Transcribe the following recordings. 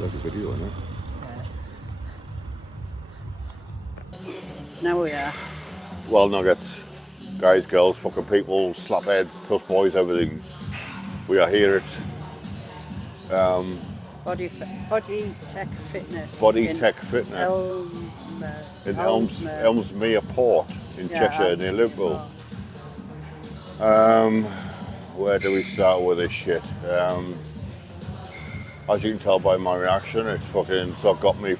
That's a video, isn't it? Yeah. Now we are. Well, nuggets, guys, girls, fucking people, slapheads, plus boys, everything. We are here at Body Tech Fitness. Body in Tech Fitness Ellesmere. in Ellesmere Port in Cheshire, near Liverpool. Where do we start with this shit? As you can tell by my reaction, it's not got me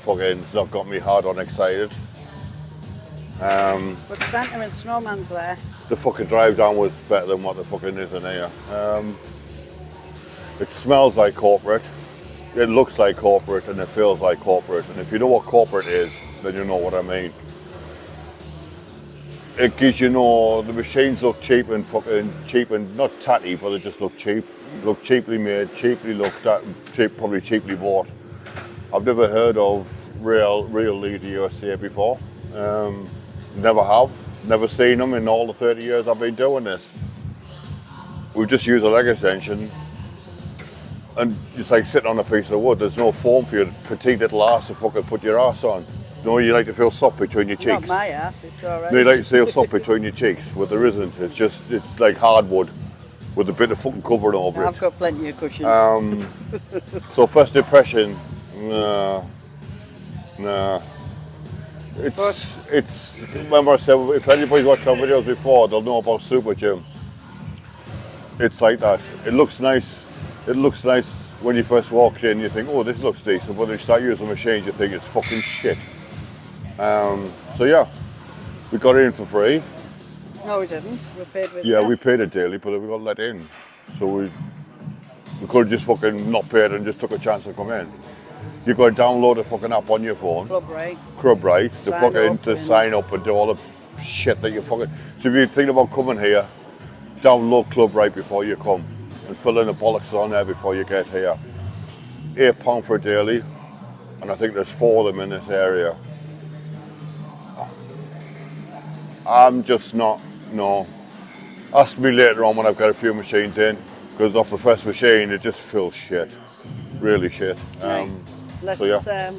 hard on excited. But Santa and Snowman's there. The fucking drive down was better than what the fucking is in here. It smells like corporate, it looks like corporate, and it feels like corporate. And if you know what corporate is, then you know what I mean. It gives you the machines look cheap and not tatty, but they just look cheap. Look cheaply made, cheaply looked at, probably cheaply bought. I've never heard of real Leader USA before. Never seen them in all the 30 years I've been doing this. We've just used a leg extension, and it's like sitting on a piece of wood. There's no foam for your petite little arse to fucking put your arse on. No, you like to feel soft between your cheeks. Not my ass, it's alright. No, you like to feel soft between your cheeks, but there isn't. It's like hardwood with a bit of fucking covering over it. I've got plenty of cushion. So first impression, nah. It's. Remember I said, if anybody's watched our videos before, they'll know about Super Gym. It's like that. It looks nice. It looks nice when you first walk in. You think, oh, this looks decent. But when you start using the machines, you think it's fucking shit. So yeah, we got it in for free. No, we didn't. We paid with Yeah, we paid it daily, but we got let in. So we could have just fucking not paid and just took a chance to come in. You've got to download the fucking app on your phone. Club Right. To sign up and do all the shit that you fucking. So if you're thinking about coming here, download Club Right before you come and fill in the bollocks on there before you get here. £8 for a daily, and I think there's 4 of them in this area. I'm just not, no. Ask me later on when I've got a few machines in, because off the first machine it just feels shit, really shit. Right. Let's so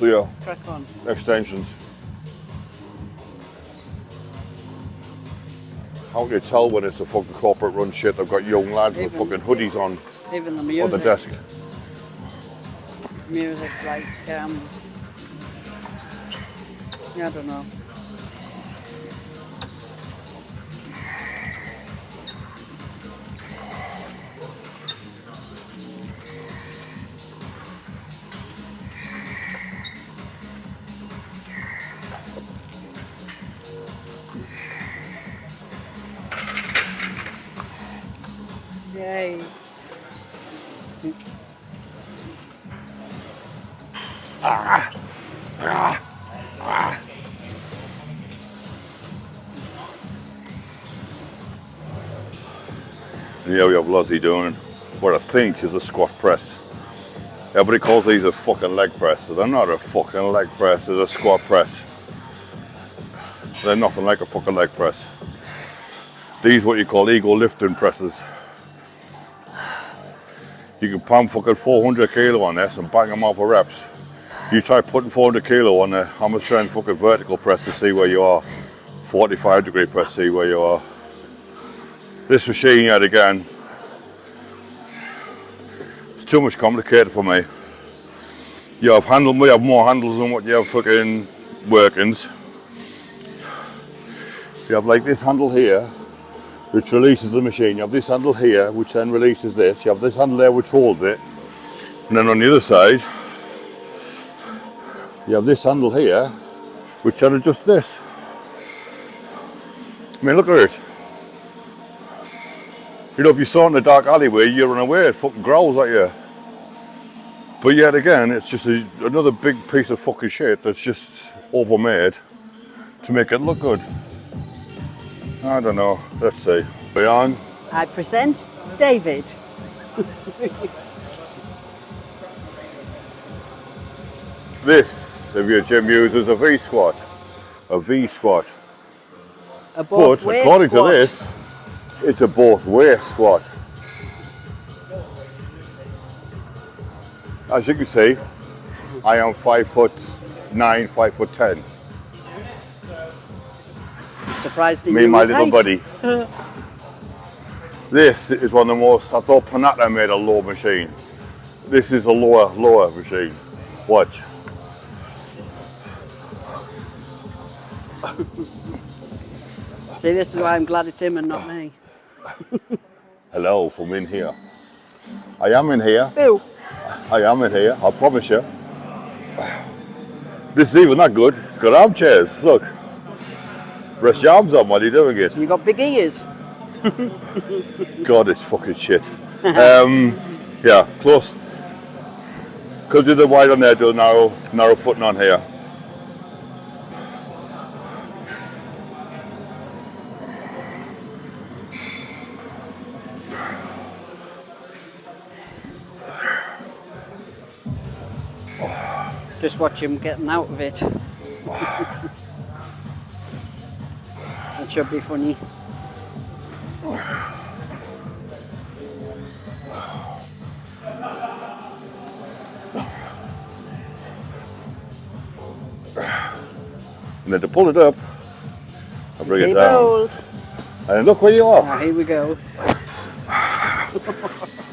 yeah, crack on. Extensions. How can you tell when it's a fucking corporate run shit? I've got young lads with fucking hoodies on the desk. Music's like, I don't know. Yay. Yeah, we have Lozzie doing what I think is a squat press. Everybody calls these a fucking leg press. They're not a fucking leg press, they're a squat press. They're nothing like a fucking leg press. These are what you call ego lifting presses. You can pump fucking 400 kilo on this and bang them out for reps. You try putting 400 kilo on a hammer strength fucking vertical press to see where you are. 45-degree press, see where you are. This machine yet again, it's too much complicated for me. You have more handles than what you have fucking workings. You have like this handle here, which releases the machine. You have this handle here, which then releases this. You have this handle there, which holds it. And then on the other side, you have this handle here, which then adjusts this. I mean, look at it. You know, if you saw it in a dark alleyway, you run away, it fucking growls at you. But yet again, it's just another big piece of fucking shit that's just overmade to make it look good. I don't know, let's see. Beyond. I present David. This, if your gym uses a V squat. A V squat. But according to this, it's a both way squat. As you can see, I am 5'9", 5'10". I'm surprised at Me and you my his little height. buddy. This is one of the most, I thought Panatta made a low machine. This is a lower machine. Watch. See, this is why I'm glad it's him and not me. Hello from in here. I am in here. Ew. I am in here, I promise you. This is even that good. It's got armchairs, look. Rest your arms on while you're doing it. You got big ears. God, it's fucking shit. Yeah, close. Because you do the wide on there, do a narrow footing on here. Just watch him getting out of it. That should be funny. And then to pull it up, I bring Be it down. bold. And look where you are. Now, here we go.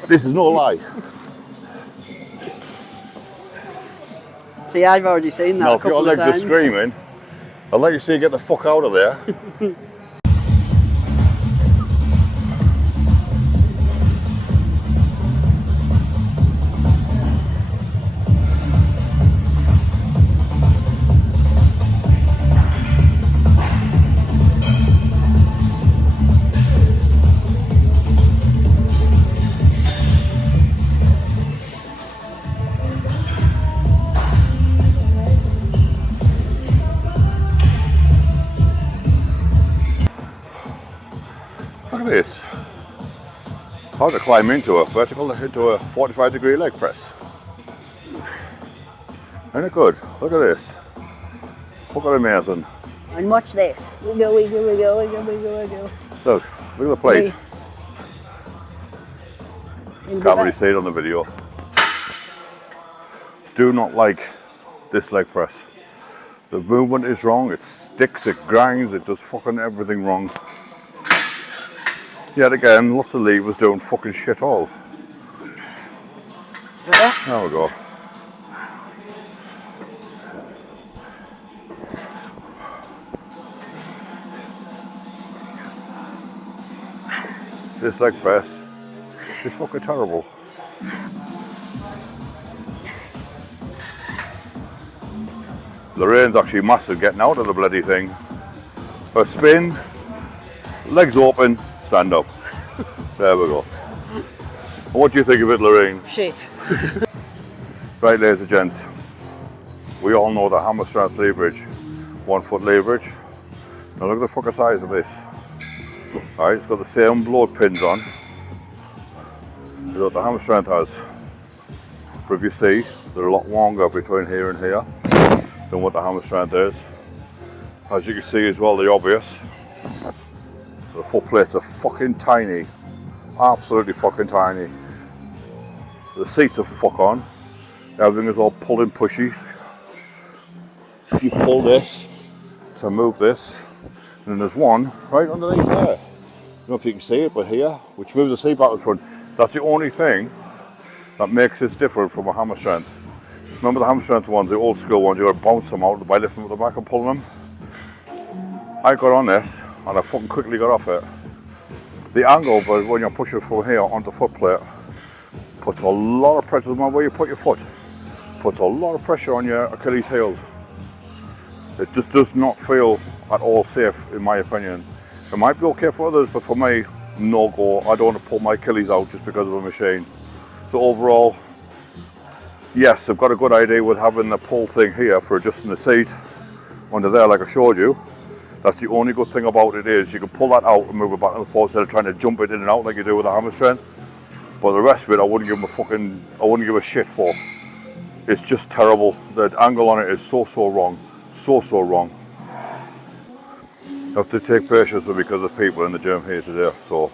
This is no lie. See, I've already seen that Now, a if your couple of legs are times. screaming, I'd like to see you get the fuck out of there. Look at this. How to climb into a 45-degree leg press. Isn't it good? Look at this. Look at amazing. And watch this. We go. Look at the plate. Can't really see it on the video. Do not like this leg press. The movement is wrong, it sticks, it grinds, it does fucking everything wrong. Yet again, lots of levers doing fucking shit all. There we go. This leg press is fucking terrible. Lorraine's actually massive getting out of the bloody thing. A spin, legs open, stand up. There we go. What do you think of it, Lorraine? Shit. Right, ladies and gents, we all know the hammer strength leverage, 1 foot leverage. Now look at the fucking size of this. Alright, it's got the same load pins on as what the hammer strength has. But if you see, they're a lot longer between here and here than what the hammer strength is. As you can see as well, the obvious. The foot plates are fucking tiny. Absolutely fucking tiny. The seats are fuck on. Everything is all pull and pushy. You pull this to move this. And then there's one right underneath there. I don't know if you can see it, but here, which moves the seat back in front. That's the only thing that makes this different from a hammer strength. Remember the hammer strength ones, the old school ones, you gotta bounce them out by lifting them at the back and pulling them? I got on this and I fucking quickly got off it. The angle, but when you're pushing from here onto the foot plate, puts a lot of pressure, no matter where you put your foot, puts a lot of pressure on your Achilles heels. It just does not feel at all safe, in my opinion. It might be okay for others, but for me, no go. I don't want to pull my Achilles out just because of a machine. So overall, yes, I've got a good idea with having the pull thing here for adjusting the seat under there, like I showed you. That's the only good thing about it is you can pull that out and move it back and forth instead of trying to jump it in and out like you do with a hammer strength. But the rest of it, I wouldn't give a shit for. It's just terrible. The angle on it is so wrong. So wrong. You have to take patience with because of people in the gym here today. So,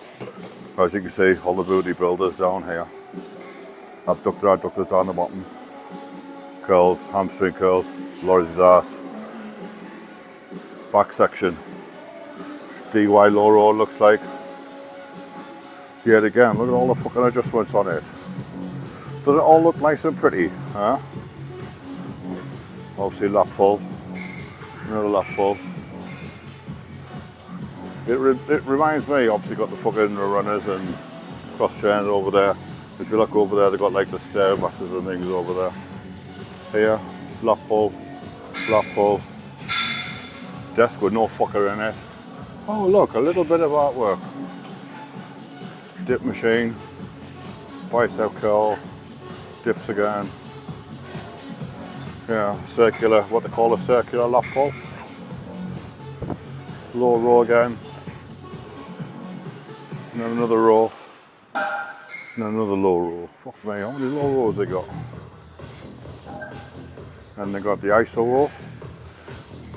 as you can see, all the booty builders down here. abductors down the bottom. Curls, hamstring curls, Laurie's ass. Back section. DY low roll looks like. Yet again, look at all the fucking adjustments on it. Does it all look nice and pretty? Huh? Obviously lap pull. Another lap pull. It reminds me, obviously got the fucking runners and cross trainers over there. If you look over there, they've got like the stairmasters and things over there. Here, lap pull, desk with no fucker in it. Oh look, a little bit of artwork. Dip machine, bicep curl, dips again. Yeah, circular, what they call a circular lap pull. Low row again. And then another row. And another low row. Fuck me, how many low rows they got? And they got the ISO row.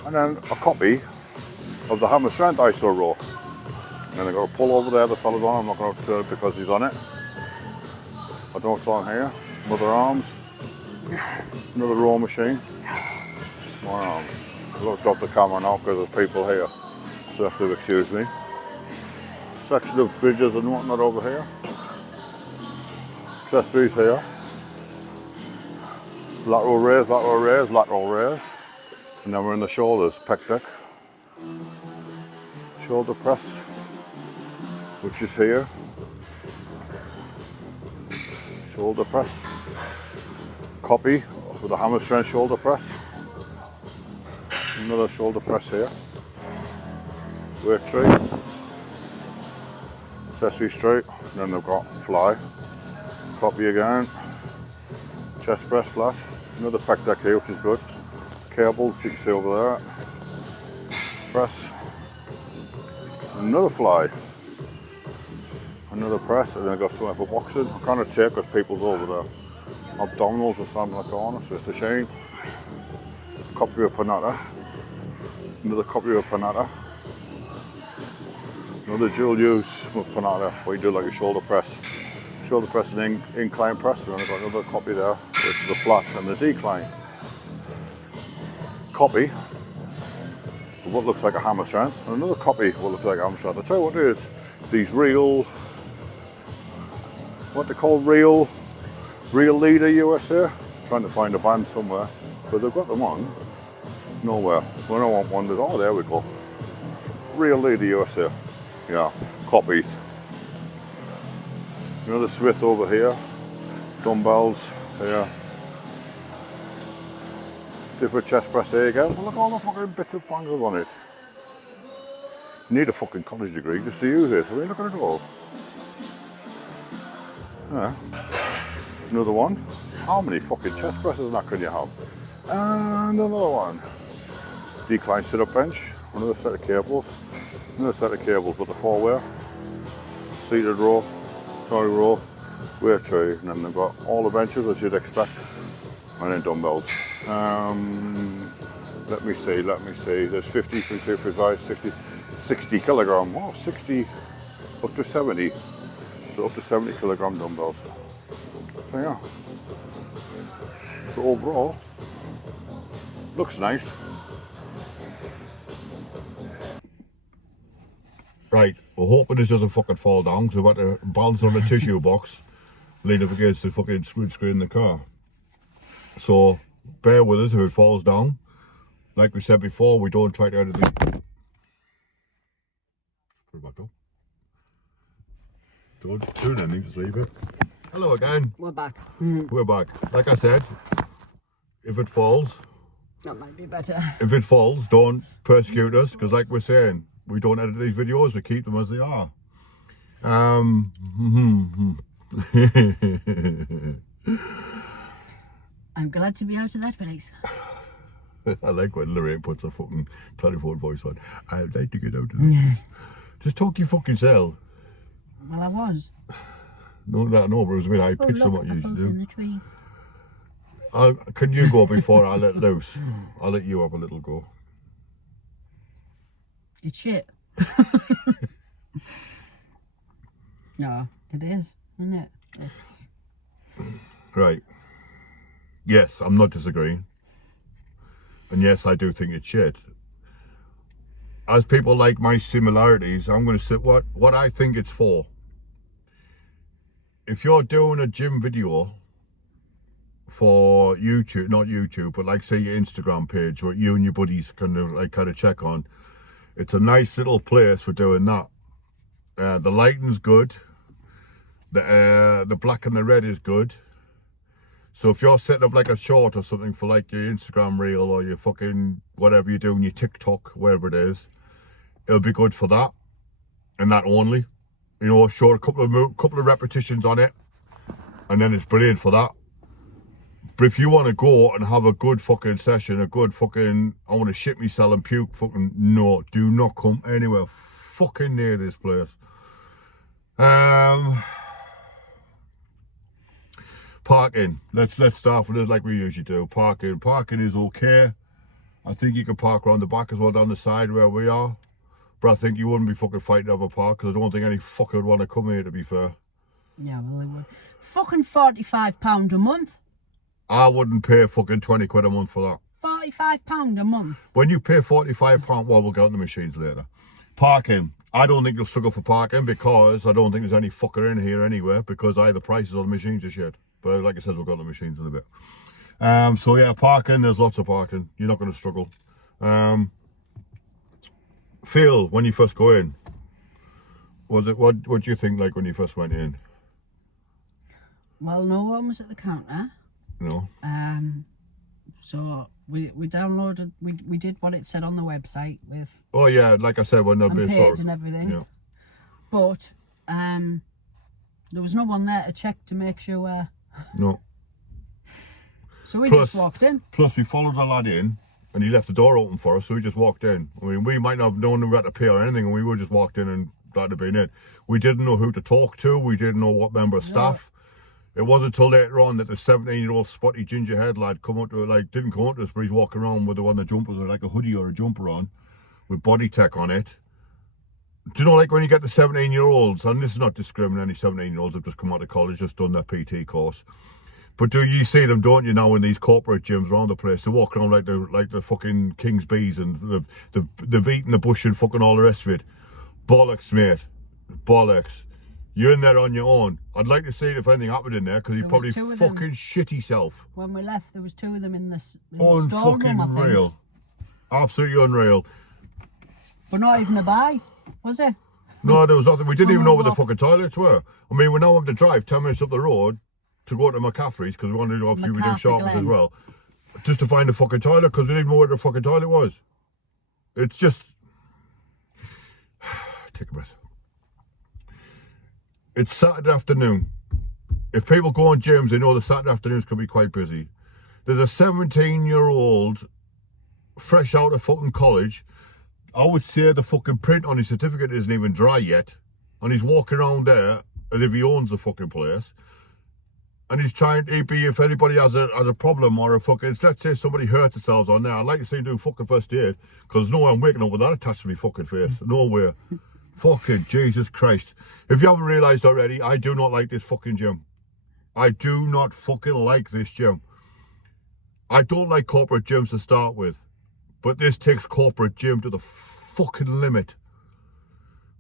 And then a copy of the hammer strength ISO row. And then they got a pull over there, the fella's on. I'm not going to turn it because he's on it. I don't on here. Mother arms. Another row machine. More arms. I'll drop the camera now because there's people here. So you have to excuse me. Section of fridges and whatnot over here. Accessories here. Lateral raise, lateral raise, lateral raise. And then we're in the shoulders, pec deck. Shoulder press, which is here. Shoulder press. Copy with a hammer strength shoulder press. Another shoulder press here. Weight tree. Accessory straight. And then they've got fly. Copy again. Chest press flat. Another pec deck here, which is good. Cables, you can see over there. Press. Another fly. Another press, and then I've got something for boxing. I kind of take because people's over there. Abdominals are standing in the corner, so it's a shame. Copy of Panata. Another copy of Panata. Another dual use with Panata, where you do like a shoulder press. Shoulder press and incline press, and then I've got another copy there, which is the flat and the decline. Copy of what looks like a hammer strength, and another copy of what looks like a hammer strength. I'll tell you what it is, these real, what they call real leader USA. Trying to find a band somewhere, but they've got them on nowhere. When I want one, there's, oh, there we go. Real leader USA. Yeah, copies. Another Smith over here. Dumbbells here. Different chest press here again. Well, look at all the fucking bits of bangles on it. You need a fucking college degree just to use it. I mean, look at it all. Yeah. Another one. How many fucking chest presses and that can you have? And another one. Decline sit-up bench. Another set of cables. Another set of cables with the four-way. Seated row. Toy row. Weight tray. And then they've got all the benches as you'd expect. And then dumbbells. Let me see. There's 50, 52, 55, 60 kilogram. Oh, 60 up to 70. So up to 70 kilogram dumbbells. So yeah. So overall, looks nice. Right, we're hoping this doesn't fucking fall down because we've got to balance on the tissue box, lean up against the fucking screen in the car. So bear with us if it falls down. Like we said before, we don't try to edit the... Put it back up. Don't do anything, just leave it. Hello again. We're back. We're back. Like I said, if it falls... That might be better. If it falls, don't persecute us, because like we're saying, we don't edit these videos, we keep them as they are. I'm glad to be out of that place. I like when Lorraine puts a fucking telephone voice on. I'd like to get out of this. Just talk your fucking self. Well, I was. No, but it was a bit high pitched than what you used to do. In the tree. Can you go before I let loose? I'll let you have a little go. It's shit. No, it is, isn't it? It's... Right. Yes, I'm not disagreeing. And yes, I do think it's shit. As people like my similarities, I'm going to say what I think it's for. If you're doing a gym video for YouTube, not YouTube, but like say your Instagram page, what you and your buddies kind of check on, it's a nice little place for doing that. The lighting's good. The black and the red is good. So if you're setting up like a short or something for like your Instagram reel or your fucking whatever you're doing, your TikTok, wherever it is, it'll be good for that and that only. You know, show a couple of repetitions on it, and then it's brilliant for that. But if you want to go and have a good fucking session, a good fucking, I want to shit myself and puke, fucking no, do not come anywhere fucking near this place. Parking. Let's start with it like we usually do. Parking is okay. I think you can park around the back as well, down the side where we are. But I think you wouldn't be fucking fighting over park, because I don't think any fucker would want to come here, to be fair. Yeah, well, they would. Fucking £45 a month. I wouldn't pay fucking 20 quid a month for that. £45 a month. When you pay £45, well, we'll get on the machines later. Parking. I don't think you'll struggle for parking, because I don't think there's any fucker in here anywhere, because either prices or the machines are shit. But like I said, we'll go on the machines in a bit. So yeah, parking, there's lots of parking. You're not going to struggle. Feel when you first go in. What do you think like when you first went in? Well, no one was at the counter. No. So we downloaded, we did what it said on the website with. Oh yeah, like I said, when they're and paid paid and everything. Yeah. But there was no one there to check to make sure. No. So we just walked in. Plus, we followed the lad in, and he left the door open for us, so we just walked in. I mean, we might not have known we had to pay or anything, and we would just walked in and that'd have been it. We didn't know who to talk to. We didn't know what member of staff. It wasn't until later on that the 17-year-old spotty ginger-haired lad didn't come up to us, but he's walking around with one of the jumpers, or like a hoodie or a jumper on, with body tech on it. Do you know, like when you get the 17-year-olds, and this is not discriminating, any 17-year-olds have just come out of college, just done their PT course. But do you see them, don't you, now in these corporate gyms around the place? They walk around like the fucking king's bees, and they've eaten the bush and fucking all the rest of it. Bollocks, mate. Bollocks. You're in there on your own. I'd like to see if anything happened in there, because he probably fucking shit himself. When we left, there was two of them in the storeroom, I think. Unreal. Absolutely unreal. But not even a buy, was it? No, there was nothing. We didn't even know where the fucking toilets were. I mean, we now have to drive 10 minutes up the road to go to McCaffrey's, because we wanted to obviously we do shopping as well, just to find the fucking toilet, because we didn't even know where the fucking toilet was. It's just take a breath. It's Saturday afternoon. If people go on gyms, they know the Saturday afternoons can be quite busy. There's a 17-year-old fresh out of fucking college. I would say the fucking print on his certificate isn't even dry yet, and he's walking around there as if he owns the fucking place. And he's trying to be, if anybody has a problem or a fucking, let's say somebody hurt themselves on there, I'd like to see him do fucking first aid, because there's no way I'm waking up with that attached to my fucking face. Nowhere. Fucking Jesus Christ. If you haven't realised already, I do not like this fucking gym. I do not fucking like this gym. I don't like corporate gyms to start with, but this takes corporate gym to the fucking limit.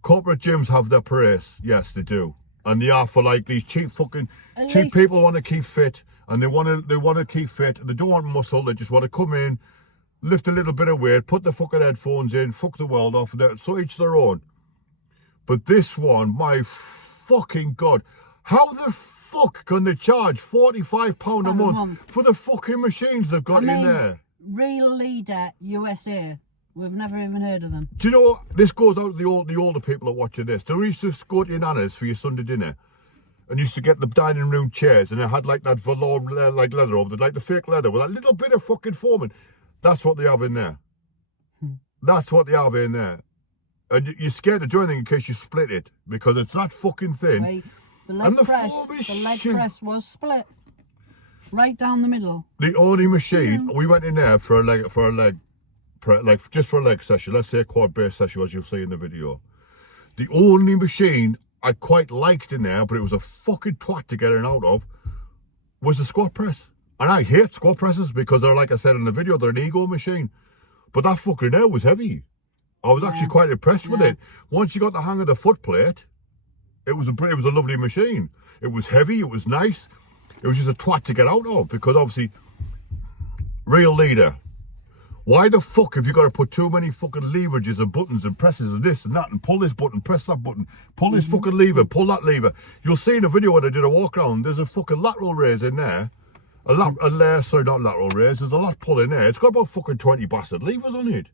Corporate gyms have their place, yes they do. And they are for like these cheap people want to keep fit, and they want to keep fit. They don't want muscle. They just want to come in, lift a little bit of weight, put the fucking headphones in, fuck the world off. So each their own. But this one, my fucking God, how the fuck can they charge £45 a month for the fucking machines they've got in there? Real Leader USA. We've never even heard of them. Do you know what? This goes out to the older people that are watching this. Don't you used to go to your nana's for your Sunday dinner, and used to get the dining room chairs, and it had like that velour, like leather over it, like the fake leather with that little bit of fucking foaming. That's what they have in there. That's what they have in there. And you're scared to do anything in case you split it, because it's that fucking thin. Wait, the leg press was split right down the middle. The only machine we went in there for a leg session. Let's say a quad base session, as you'll see in the video. The only machine I quite liked in there, but it was a fucking twat to get in and out of, was the squat press. And I hate squat presses because they're, like I said in the video, they're an ego machine. But that fucking there was heavy. I was actually quite impressed with it. Once you got the hang of the foot plate, it was a lovely machine. It was heavy, it was nice. It was just a twat to get out of because obviously, real leader. Why the fuck have you got to put too many fucking leverages and buttons and presses and this and that and pull this button, press that button, pull this fucking lever, pull that lever. You'll see in the video when I did a walk around, there's a fucking lateral raise in there. Sorry, not lateral raise, there's a lot pull in there. It's got about fucking 20 bastard levers on it.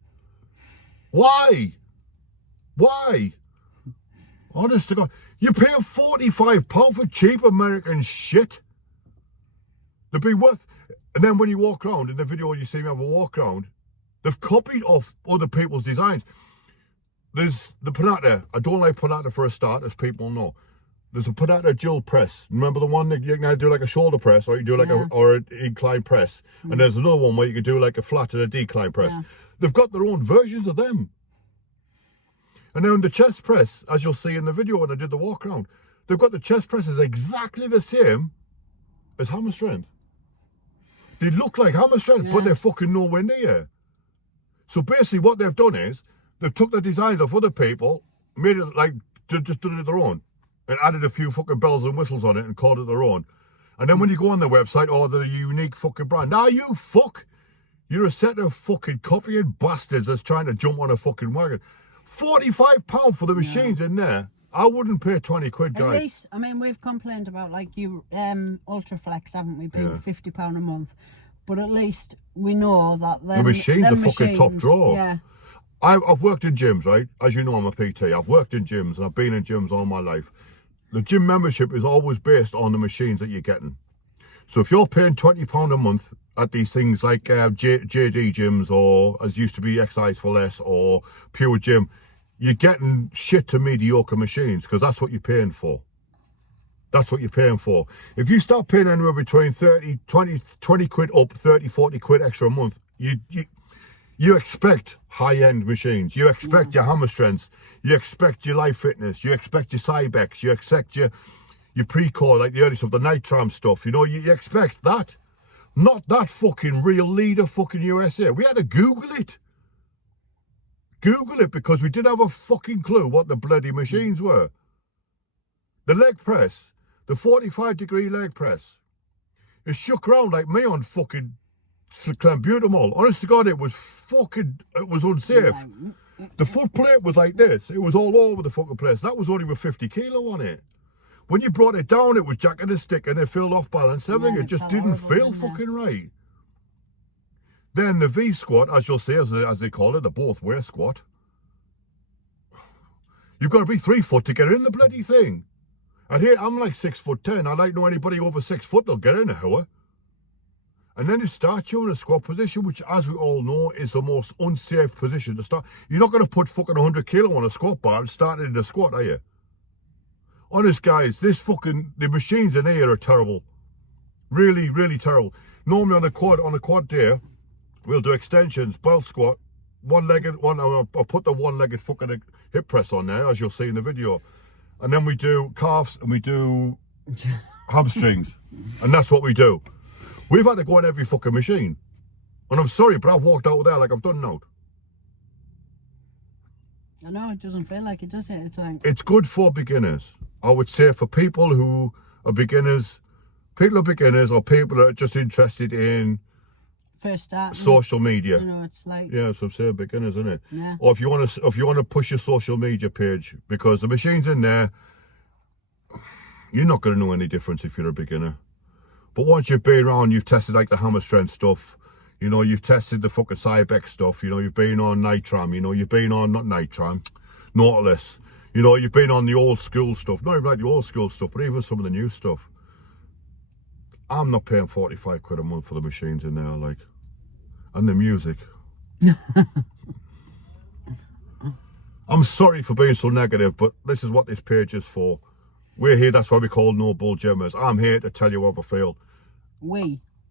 Why? Why? Honest to God. You're paying £45 for cheap American shit. They'd be worth. And then when you walk around, in the video you see me have a walk around, they've copied off other people's designs. There's the Panata. I don't like Panata for a start, as people know. There's a Panata dual press. Remember the one that you can do like a shoulder press, or you do like an incline press. And there's another one where you can do like a flat and a decline press. They've got their own versions of them. And then the chest press, as you'll see in the video when I did the walk around, they've got the chest presses exactly the same as hammer strength. They look like hammer strength, but they're fucking nowhere near. So basically what they've done is, they've took the designs of other people, made it like, just did it their own, and added a few fucking bells and whistles on it and called it their own. And then when you go on their website, oh, they're a unique fucking brand. Now you fuck! You're a set of fucking copying bastards that's trying to jump on a fucking wagon. £45 for the machines in there. I wouldn't pay 20 quid, guys. At least, I mean, we've complained about like Ultraflex, haven't we? Paying £50 a month, but at least we know that the machines are fucking top drawer. Yeah. I've worked in gyms, right? As you know, I'm a PT. I've worked in gyms and I've been in gyms all my life. The gym membership is always based on the machines that you're getting. So if you're paying £20 a month at these things like JD gyms, or as used to be Exercise for Less or Pure Gym, you're getting shit to mediocre machines because that's what you're paying for. That's what you're paying for. If you start paying anywhere between 20 quid up, 30, 40 quid extra a month, you expect high-end machines. You expect your hammer strengths. You expect your Life Fitness. You expect your Cybex. You expect your pre-core, like the early stuff, the Nitram stuff. You know, you expect that. Not that fucking real leader fucking USA. We had to Google it. Google it because we didn't have a fucking clue what the bloody machines were. The leg press, the 45-degree leg press, it shook around like me on fucking clenbuterol. Honest to God, it was unsafe. The foot plate was like this. It was all over the fucking place. That was only with 50 kilo on it. When you brought it down, it was jack and a stick and it felt off balance. Everything, it just didn't feel fucking right. Then the V squat, as you'll see, as they call it, the both way squat. You've got to be 3 foot to get in the bloody thing. And here, I'm like 6'10". I like know anybody over 6 foot, they'll get in a hour. And then you start you in a squat position, which, as we all know, is the most unsafe position to start. You're not going to put fucking 100 kilo on a squat bar and start it in a squat, are you? Honest, guys, the machines in here are terrible. Really, really terrible. Normally on a quad day, we'll do extensions, belt squat, I'll put the one-legged fucking hip press on there, as you'll see in the video. And then we do calves and we do hamstrings. And that's what we do. We've had to go on every fucking machine. And I'm sorry, but I've walked out there like I've done now. I know, it doesn't feel like it, does it? It's good for beginners. I would say for people who are beginners, or people that are just interested in first start social media. You know, it's like, yeah, so say beginners, isn't it? Yeah. Or if you want to push your social media page, because the machines in there, you're not going to know any difference if you're a beginner. But once you've been around, you've tested like the hammer strength stuff. You know, you've tested the fucking Cybex stuff. You know, you've been on Nitram. You know, you've been on not Nitram, Nautilus. You know, you've been on the old school stuff. Not even like the old school stuff, but even some of the new stuff. I'm not paying 45 quid a month for the machines in there, like, and the music. I'm sorry for being so negative, but this is what this page is for. We're here, that's why we call No Bull Gymmers. I'm here to tell you how I feel.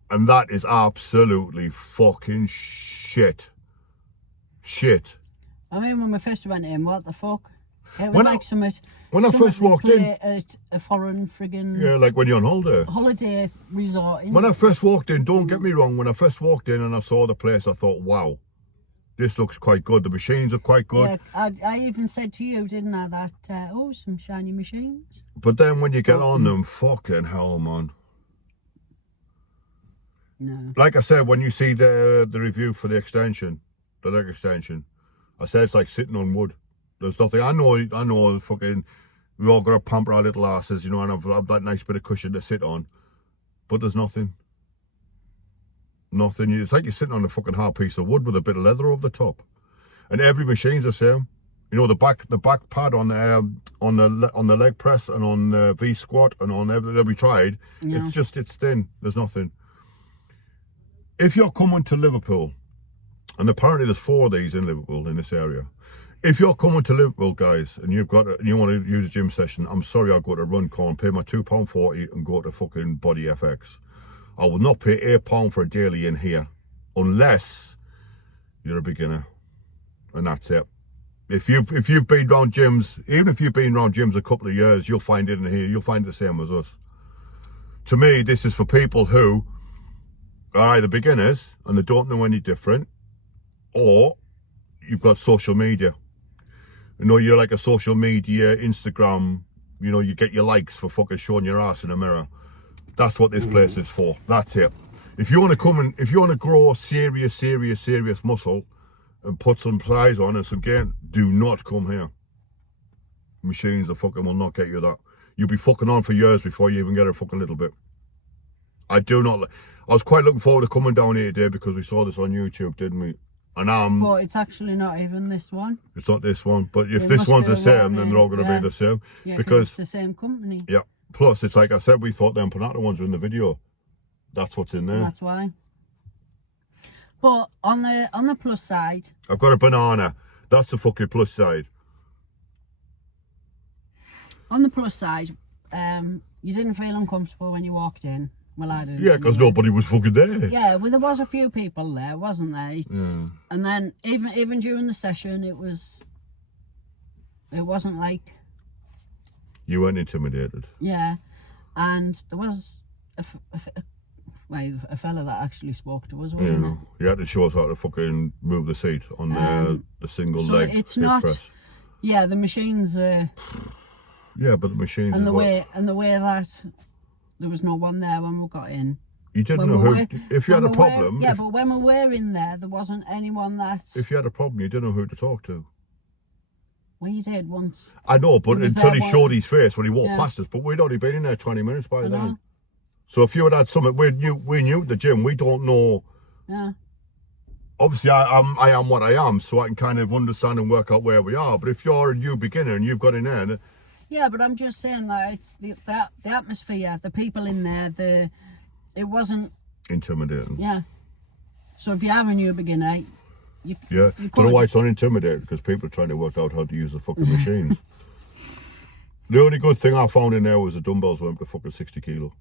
And that is absolutely fucking shit. Shit. I mean, when we first went in, what the fuck? It was like when I first walked in at a foreign friggin' yeah, like when you're on holiday resort. When I first walked in, don't get me wrong, when I first walked in and I saw the place, I thought, wow, this looks quite good. The machines are quite good. Yeah, I even said to you, didn't I, that, some shiny machines. But then when you get on them, fucking hell, man. No. Like I said, when you see the review for the extension, the leg extension, I said it's like sitting on wood. There's nothing. I know, fucking, we all got to pamper our little asses, you know, and have that nice bit of cushion to sit on. But there's nothing. Nothing. It's like you're sitting on a fucking hard piece of wood with a bit of leather over the top. And every machine's the same. You know, the back pad on the leg press and on the V squat and on everything that we tried, Yeah. it's thin. There's nothing. If you're coming to Liverpool, and apparently there's 4 of these in Liverpool in this area. If you're coming to Liverpool, guys, and you want to use a gym session, I'm sorry, I'll go to Runcorn, pay my £2.40 and go to fucking Body FX. I will not pay £8 for a daily in here, unless you're a beginner, and that's it. If you've been round gyms, even if you've been round gyms a couple of years, you'll find it in here. You'll find it the same as us. To me, this is for people who are either beginners and they don't know any different, or you've got social media. You know, you're like a social media, Instagram, you know, you get your likes for fucking showing your ass in a mirror. That's what this place is for. That's it. If you want to come and, if you want to grow serious muscle and put some size on and some gain, do not come here. Machines will not get you that. You'll be fucking on for years before you even get a fucking little bit. I was quite looking forward to coming down here today because we saw this on YouTube, didn't we? And but it's actually not even this one. It's not this one, but if this one's the same, then they're all going to be the same. Yeah, because it's the same company. Yeah. Plus, it's like I said, we thought them Panata ones were in the video. That's what's in there. And that's why. But on the plus side, I've got a banana. That's the fucking plus side. On the plus side, you didn't feel uncomfortable when you walked in. Well, I didn't. Yeah, because nobody was fucking there. Yeah, well, there was a few people there, wasn't there? And then even during the session, it wasn't like. You weren't intimidated. Yeah, and there was a fella that actually spoke to us, wasn't it? He had to show us how to fucking move the seat on the single leg. So it's not. Press. Yeah, the machines. Yeah, but the machines. And the way that there was no one there when we got in. You didn't know who. If you had a problem. Yeah, but when we were in there wasn't anyone that. If you had a problem, you didn't know who to talk to. Well, you did once. I know, but until he showed his face when he walked past us. But we'd already been in there 20 minutes by then. So if you had something, we knew at the gym. We don't know. Yeah. Obviously, I am what I am, so I can kind of understand and work out where we are. But if you're a new beginner and you've got in there. Yeah, but I'm just saying that it's the atmosphere, the people in there, it wasn't intimidating. Yeah. So if you are a new beginner, you don't know why it's not intimidating, because people are trying to work out how to use the fucking machines. The only good thing I found in there was the dumbbells went to fucking 60 kilo.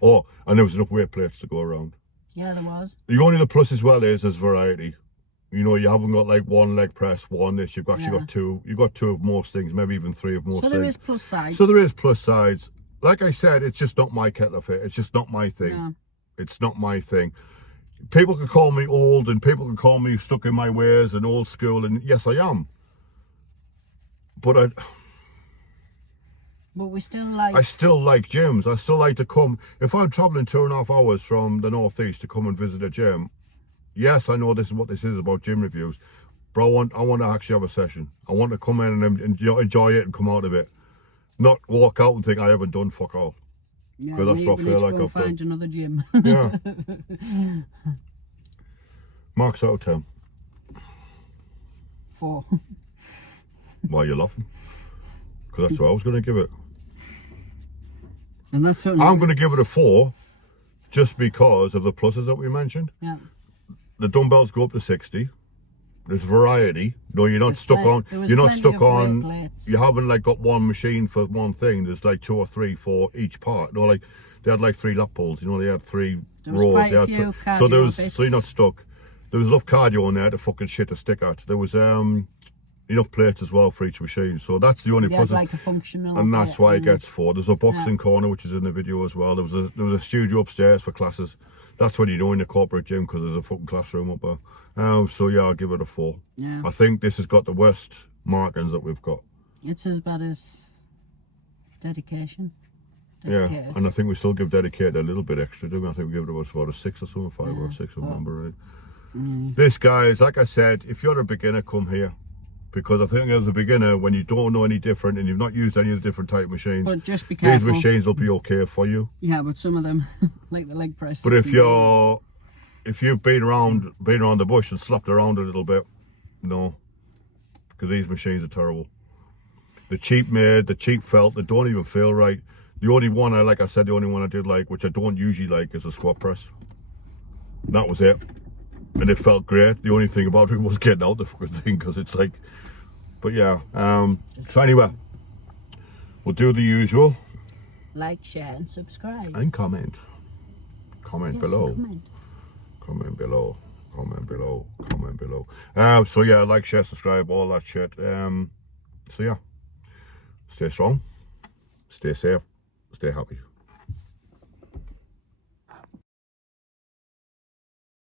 Oh, and there was enough weight plates to go around. Yeah, there was. The plus as well is there's variety. You know, you haven't got like one leg press, one this. You've actually got two. You've got 2 of most things, maybe even 3 of most things. So there is plus sides. So there is plus sides. Like I said, it's just not my kettle of fish. It's just not my thing. No. It's not my thing. People can call me old and people can call me stuck in my ways and old school, and yes, I am. But we still like. I still like gyms. I still like to come. If I'm travelling 2.5 hours from the northeast to come and visit a gym, yes, I know this is what this is about, gym reviews. But I want to actually have a session. I want to come in and enjoy it and come out of it. Not walk out and think I haven't done fuck all. Yeah, because that's what I feel like I've find done. Another gym. Yeah. Marks out of 10. 4. Why are you laughing? Because that's what I was going to give it. And that's I'm going to give it a 4, just because of the pluses that we mentioned. Yeah. The dumbbells go up to 60. There's variety. No, you're not stuck on. You're not stuck on. You haven't like got one machine for one thing. There's like 2 or 3 for each part. No, like they had like 3 lap pulls. You know, they had 3 rows. So you're not stuck. There was enough cardio in there to fucking shit to stick at. There was enough plates as well for each machine. So that's the only plus. Like a functional. And that's why it gets 4. There's a boxing corner, which is in the video as well. There was a studio upstairs for classes. That's what you do in a corporate gym, because there's a fucking classroom up there. So yeah, I'll give it a 4. Yeah. I think this has got the worst markings that we've got. It's as bad as dedication. Yeah, and I think we still give dedicated a little bit extra, do we? I think we give it about a 6 or something, 5 or a 6, I remember right. This, guys, like I said, if you're a beginner, come here. Because I think as a beginner, when you don't know any different and you've not used any of the different type of machines, but just be careful. These machines will be okay for you. Yeah, but some of them, like the leg press. But if you've been around the bush and slapped around a little bit, no, because these machines are terrible. They're cheap made, they're cheap felt, they don't even feel right. The only one like I said, the only one I did like, which I don't usually like, is a squat press. That was it. And it felt great. The only thing about it was getting out the fucking thing, because it's like, but yeah. So anyway, we'll do the usual. Like, share and subscribe. And comment. Comment below. Comment below. So yeah, like, share, subscribe, all that shit. So yeah, stay strong, stay safe, stay happy.